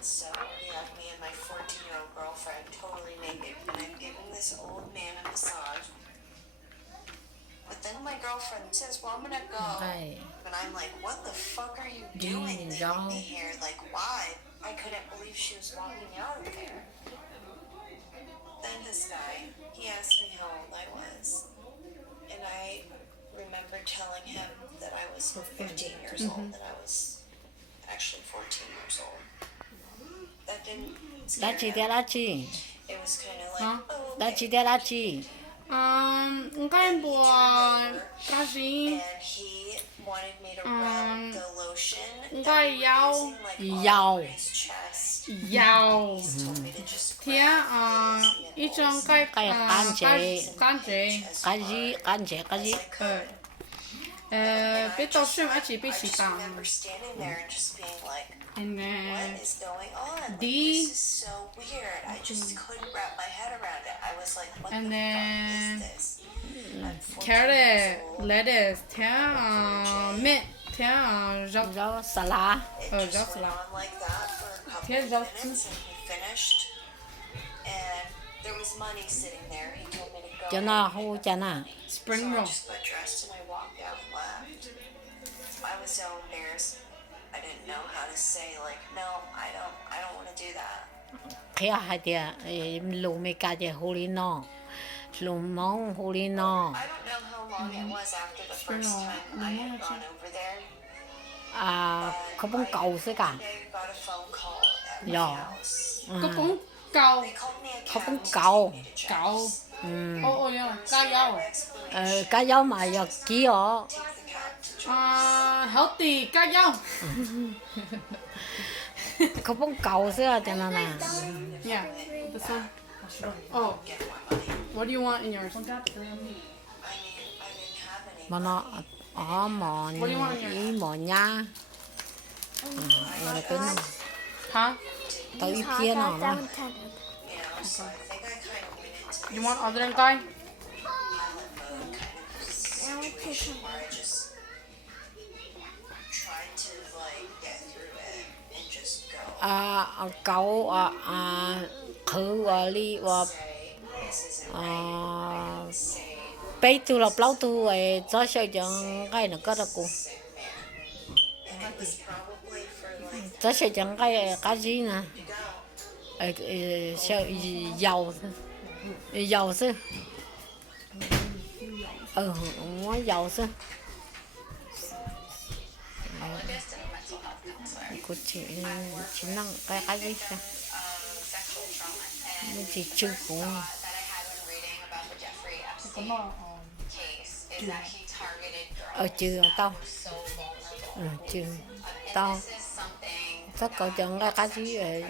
So he had me and my 14-year-old girlfriend totally naked, and I'm giving this old man a massage. But then my girlfriend says, well, I'm gonna go. And I'm like, what the fuck are you doing leaving me here? Like, why? I couldn't believe she was walking out of there. Then this guy, he asked me how old I was. And I remember telling him that I was 15 years old, that I was actually 14 years old. That didn't scare him. It was kind of like, oh, okay. And he wanted me to rub the lotion that he was using, like, all over his chest. He just told me to just grab his nipples as I could. And I just remember standing there and just being like, what is going on? Like, this is so weird. I just couldn't wrap my head around it. I was like, what the fuck is this? I'm 14 years old. lettuce, mint, It just went on like that for a couple of minutes, and he finished. And there was money sitting there. He told me to go. spring So I roll. just got dressed and I walked out and left. I was so embarrassed. I didn't know how to say, like, no, I don't want to do that. I don't know how long it was after the first time I had gone over there. bún cầu xứ cả. I got a phone call at my house. Có bún cầu. They called me a Có bún cat cầu. Cậu. Ồ, cá dâu. Cá dấu mà giờ kia ở. Healthy cá dâu. Có bún cầu xứ cho nên là. Yeah, this one. Oh, what do you want in yours? Mà nó ở mò ý mò nha. Rồi cái nó. Huh? Tới kia nó. You want other guy? Cậu khử đi bây tu là bao tu ấy cho xây dựng cái nó có được cũng cho xây dựng cái gì nè giàu giàu chứ muốn giàu chứ cô chỉ năng cái gì chứ mình chỉ chưa cũng chưa tao chưa tao tất cả chẳng cái gì vậy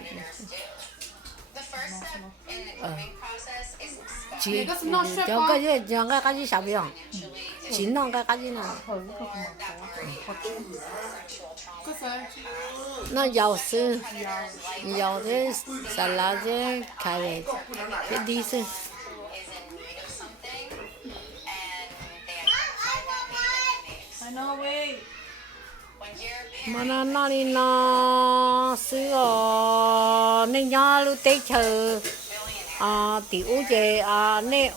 chỉ cho cái gì chẳng cái gì sao vậy chỉ năng cái gì nào nó giàu sư giàu thế salad thế cà cái đi sư mà nó đi nó sư nên nhớ lúc tết chờ tiểu về nè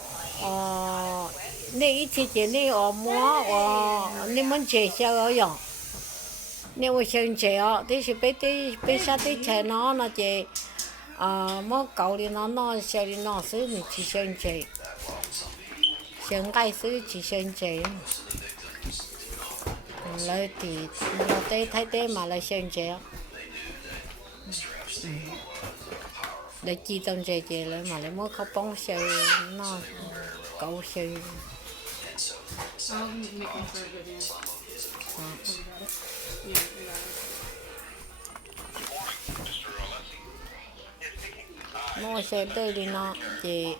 nè ít thì nè mua nè muốn chơi sao rồi nếu mà chơi chơi thì sẽ bây giờ thì chơi nó chơi mua cầu thì nó chơi thì nóซื้อ chỉ chơi cáiซื้อ chỉ chơi lấy thì nó thấy thế mà lại chơi để chi tâm chơi lại mà lại mua khóc bóng chơi nó cầu chơi nó xe tới đi nó chị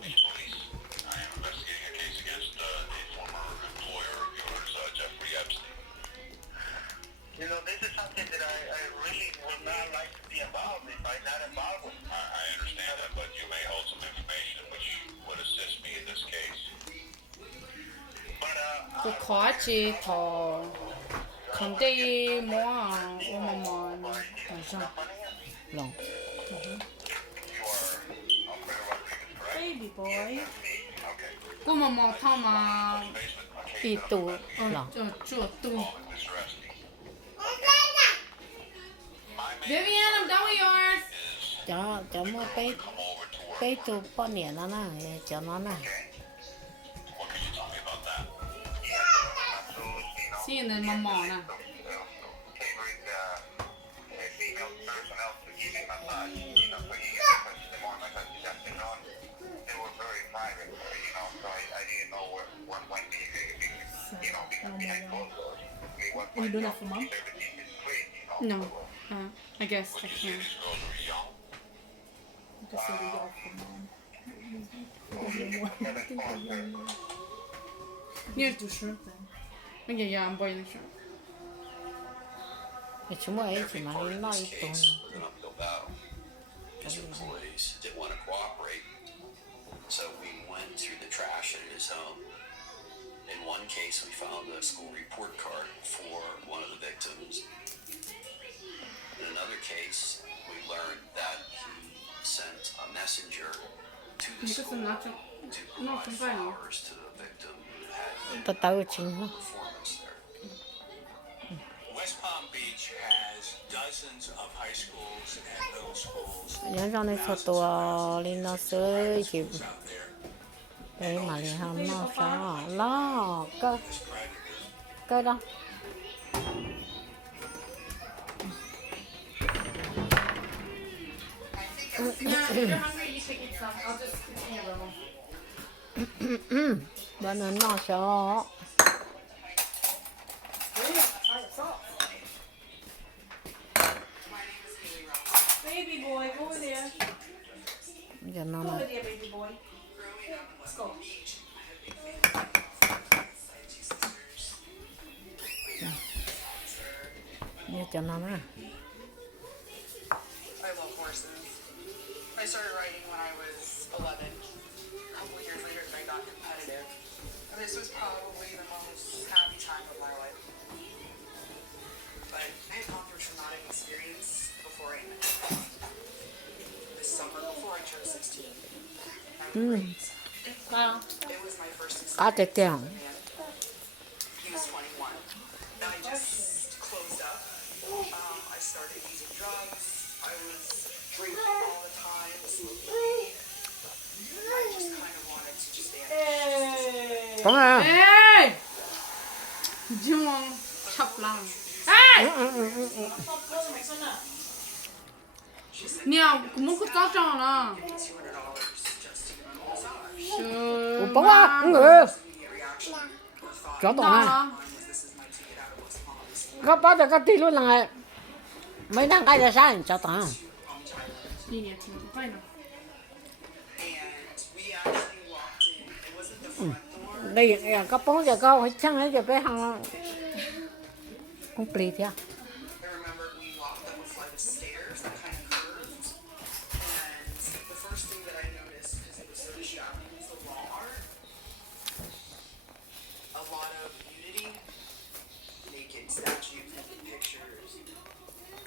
You know, this is something that I really would not like to be involved if I'm not involved with. I understand that, but you may hold some information which would assist me in this case. But Cái khó chỉ thọ không đi mua mà sao? lòng You are Alfredo Rodriguez, correct? Baby boy. Okay. Cô mà mò thong mà Basement. Okay. đi tù lòng chùa tu. Mr. Esty. Vivian, I'm done with yours. cho mua bé bé tù bao nhiêu nó nè cho nó nè What can you tell me about that? Seeing the mama nè. Catering female personnel to give you massage, you know, so you get the more massage you got going on. They were very private, you know, so I didn't know what might be, you know, behind closed doors. I mean, what Are you doing that for mom? everything is clean, you know. No. I guess I You say can't. these girls were young. Just say the yard for mom.你也读书的，那个呀，不也是。 chúng mua ấy chỉ mà Every đi part of nói this tù case was an uphill battle. His employees didn't want to cooperate, so we went through the trash at his home. In one case, we found a school report card for one of the victims. In another case, we learned that he sent a messenger to the 你这是 school 拿着 to 弄 provide 成饭了。 flowers to the victim who had tôi tao chính nó performance there. West Palm Beach has dozens of high schools and middle schools nhớ cho nên cho tôi lên nó sới chỉ out there. đấy mà liền ham nó sao nó cơ đó Yeah, if you're hungry, you can eat some. I'll just continue rolling. bên nó sao Baby boy, go over there. giờ nó Go này over there, baby boy. Let's go. như cho nó nè I love horses. I started riding when I was 11. A couple years later, I got competitive. And this was probably the most happy time of my life. But I had gone through a traumatic experience before I met him. This summer before I turned 16. I was raped. It was my first cá experience. tê kèo with a man. He was 21. And I just closed up. I started using drugs. I was drinking all the time, smoking weed. I just kind of wanted to just vanish. có à Hey! Jung chop lang. Hey! Nè, cũng muốn có tao cho nó. $200 just to give him a massage. ủa bố á người Immediate reaction. cho tao Nó này nó. Mine was this is my ticket out of West Palm. có bao giờ có tí luôn là mấy năm cái là sao cho tao Đi nè, chị phải nè. And we actually walked in. It wasn't the front door. đây có bốn giờ câu hết chăng hết giờ bé hàng không plì thế I remember we walked up a flight of stairs that kind of curved. And the first thing that I noticed, because it was so distracting, was the wall art. A lot of nudity, naked statues, naked pictures.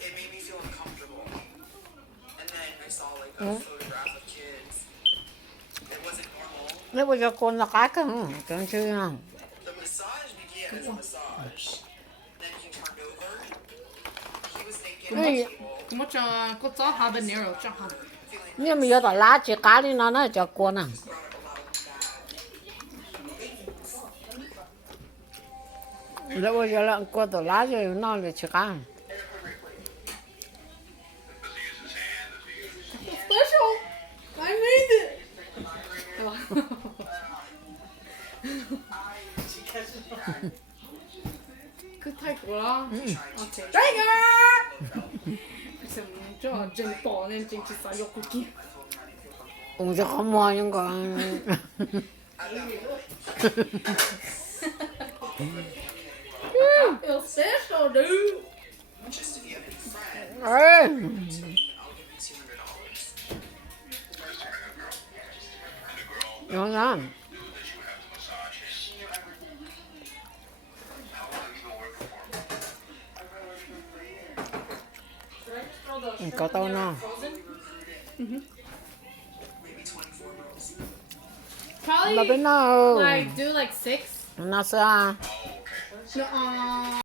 It made me feel uncomfortable. And then I saw like a photograph of kids. It wasn't normal. nếu bây giờ con là cái cần chưa nào The massage began as a massage. Then he turned over. He was naked on the table. Cũng muốn cho có chó habanero cho hả? nhưng mà giờ tao lá chỉ cá đi nó cho con à Brought up a lot of bad. nếu bây giờ là con tao lá rồi nó là chỉ cá Special! I made it! 그泰国啦. Okay. Tiger! Xem cho chân bỏ lên trên chiếc xe yok kia. cũng cho không mua những con You're special, dude! Just if you have any friends, ê I'll give you $200. nó lắm How long have you been working for him? throw the shrimp có in tao there no. frozen? Là bên Probably nào like do like 6. nó sao No,